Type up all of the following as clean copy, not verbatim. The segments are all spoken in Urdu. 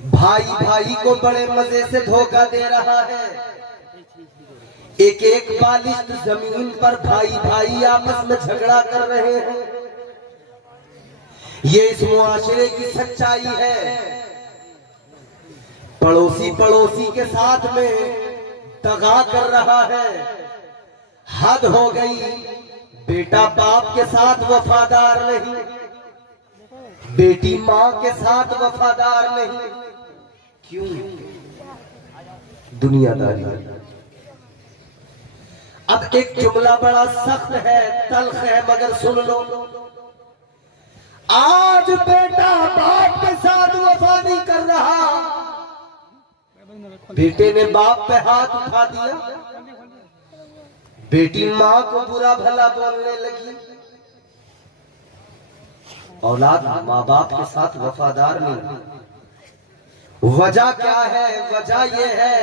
بھائی بھائی کو بڑے مزے سے دھوکہ دے رہا ہے. ایک ایک بالشت زمین پر بھائی بھائی آپس میں جھگڑا کر رہے ہیں. یہ اس معاشرے کی سچائی ہے. پڑوسی پڑوسی کے ساتھ میں دغا کر رہا ہے. حد ہو گئی. بیٹا باپ کے ساتھ وفادار نہیں, بیٹی ماں کے ساتھ وفادار نہیں. کیوں؟ دنیا داری. اب ایک جملہ بڑا سخت ہے, تلخ ہے, مگر سن لو. آج بیٹا باپ کے ساتھ وفا نہیں کر رہا. بیٹے نے باپ پہ ہاتھ اٹھا دیا, بیٹی ماں کو برا بھلا بولنے لگی. اولاد ماں باپ کے ساتھ وفادار نہیں. وجہ کیا ہے؟ وجہ یہ ہے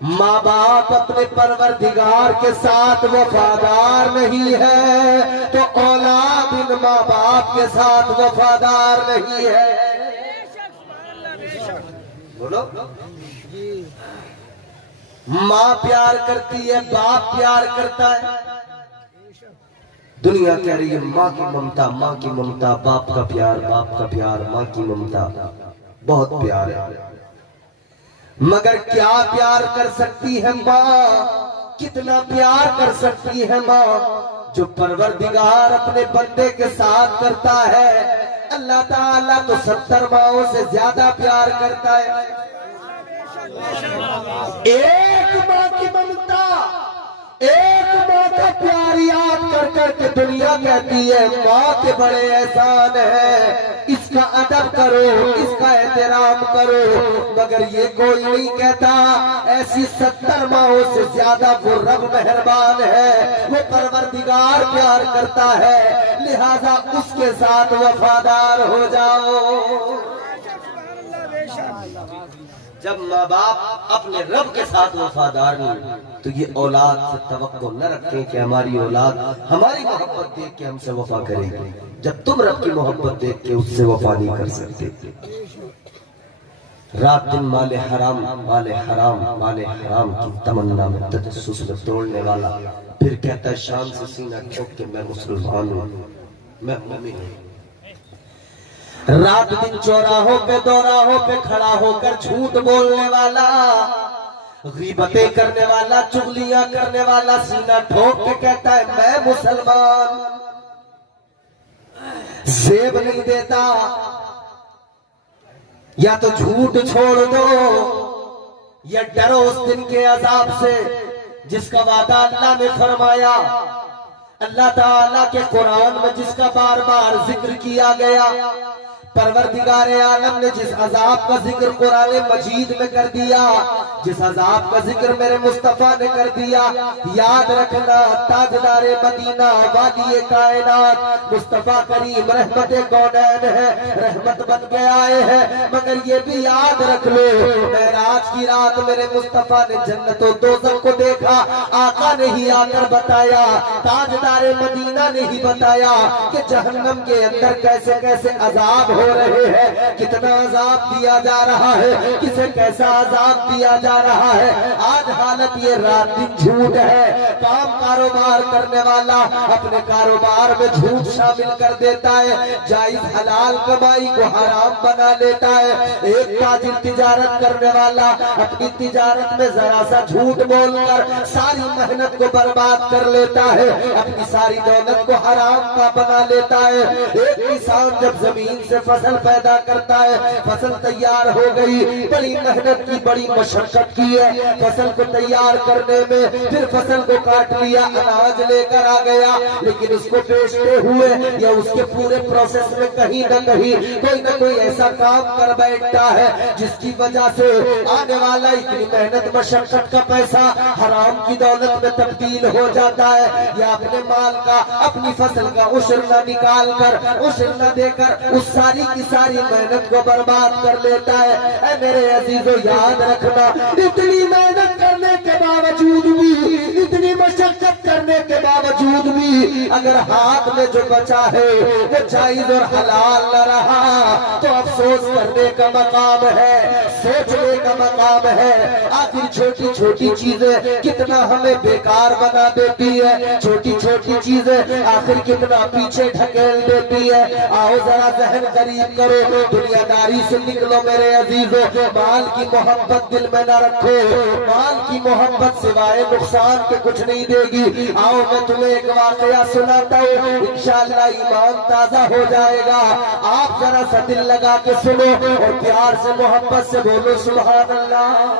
ماں باپ اپنے پروردگار کے ساتھ وفادار نہیں ہے تو اولاد ان ماں باپ کے ساتھ وفادار نہیں ہے. بولو. ماں پیار کرتی ہے, باپ پیار کرتا ہے. دنیا کہہ رہی ہے ماں کی ممتا, ماں کی ممتا, باپ کا پیار, باپ کا پیار, ماں کی ممتا بہت پیار ہے. مگر کیا پیار کر سکتی ہے ماں؟ کتنا پیار کر سکتی ہے ماں جو پروردگار اپنے بندے کے ساتھ کرتا ہے؟ اللہ تعالیٰ تو 70 ماؤں سے زیادہ پیار کرتا ہے. ایک ماں کی ممتا, ایک ماں کا پیار یاد کر کر کے دنیا کہتی ہے ماں کے بڑے احسان ہیں, اس کا ادب کرو, اس کا احترام کرو. مگر یہ کوئی نہیں کہتا ایسی 70 ماؤں سے زیادہ وہ رب مہربان ہے, وہ پروردگار پیار کرتا ہے, لہذا اس کے ساتھ وفادار ہو جاؤ. جب ماں باپ اپنے رب کے ساتھ وفادار نہیں تو یہ اولاد سے توقع نہ رکھیں کہ ہماری اولاد ہماری محبت دیکھ کے ہم سے وفا کرے گی, جب تم رب کی محبت دیکھ کے اس سے وفا نہیں کر سکتے. رات دن مال حرام, مال حرام, مال حرام کی تمنا میں تجسس میں توڑنے والا پھر کہتا ہے شام سے سینہ ٹھوک کے میں مسلمان ہوں, میں مومن ہوں. رات دن چوراہوں پہ دوراہوں پہ کھڑا ہو کر جھوٹ بولنے والا, غیبتیں کرنے والا, چغلیاں کرنے والا سینہ ٹھوک کے کہتا ہے میں مسلمان. زیب نہیں دیتا, یا تو جھوٹ چھوڑ دو یا ڈرو اس دن کے عذاب سے جس کا وعدہ اللہ نے فرمایا. اللہ تعالیٰ کے قرآن میں جس کا بار بار ذکر کیا گیا, پروردگار عالم نے جس عذاب کا ذکر قرآن مجید میں کر دیا, جس عذاب کا ذکر میرے مصطفیٰ نے کر دیا, یاد رکھنا تاجدار مدینہ وادی کائنات مصطفیٰ کریم رحمت کونین ہے, رحمت بن کے آئے ہیں. مگر یہ بھی یاد رکھ لو معراج کی رات میرے مصطفیٰ نے جنت و دوزخ کو دیکھا, آقا نے ہی آ کر بتایا, تاجدار مدینہ نے ہی بتایا کہ جہنم کے اندر کیسے کیسے عذاب ہو رہے ہیں, کتنا عذاب دیا جا رہا ہے, کسے کیسا عذاب دیا جا رہا ہے. آج حالت یہ رات دن جھوٹ ہے. کام کاروبار کرنے والا اپنے کاروبار میں جھوٹ شامل کر دیتا ہے, جائز حلال کمائی کو حرام بنا لیتا ہے. ایک تاجر تجارت کرنے والا اپنی تجارت میں ذرا سا جھوٹ بول کر ساری محنت کو برباد کر لیتا ہے, اپنی ساری دولت کو حرام کا بنا لیتا ہے. ایک کسان جب زمین سے فصل پیدا کرتا ہے, فصل تیار ہو گئی, بڑی محنت کی, بڑی مشقت کی ہے فصل کو تیار کرنے میں, پھر فصل کو کاٹ لیا, اناج لے کر آ گیا, لیکن اس کو بیچتے ہوئے یا اس کے پورے پروسیس میں کہیں نہ کہیں کوئی نہ کوئی ایسا کام کر بیٹھتا ہے جس کی وجہ سے آنے والا اتنی محنت مشقت کا پیسہ حرام کی دولت میں تبدیل ہو جاتا ہے, یا اپنے مال کا, اپنی فصل کا عشر نہ نکال کر, عشر نہ دے کر اس ساری کی ساری محنت کو برباد کر لیتا ہے. اے میرے عزیزو یاد رکھنا اتنی محنت کرنے کے کے باوجود بھی، اتنی مشقت کرنے کے باوجود بھی اگر ہاتھ میں جو بچا ہے وہ جائز اور حلال نہ رہا تو افسوس کرنے کا مقام ہے، سوچنے کا مقام ہے۔ آخر چھوٹی چھوٹی چیزیں کتنا ہمیں بیکار بنا دیتی ہے، چھوٹی چھوٹی چیزیں آخر کتنا پیچھے ڈھکیل دیتی ہے۔ آؤ ذرا ذہن قریب کرو، دنیا داری سے نکلو میرے عزیزو، مال کی محبت دل میں نہ رکھو، مال کی محبت سوائے نقصان کے کچھ نہیں دے گی۔ آؤ میں تمہیں ایک واقعہ سناتا ہوں، انشاءاللہ ایمان تازہ ہو جائے گا۔ آپ ذرا سا دل لگا کے سنو اور پیار سے محبت سے بولو سبحان اللہ۔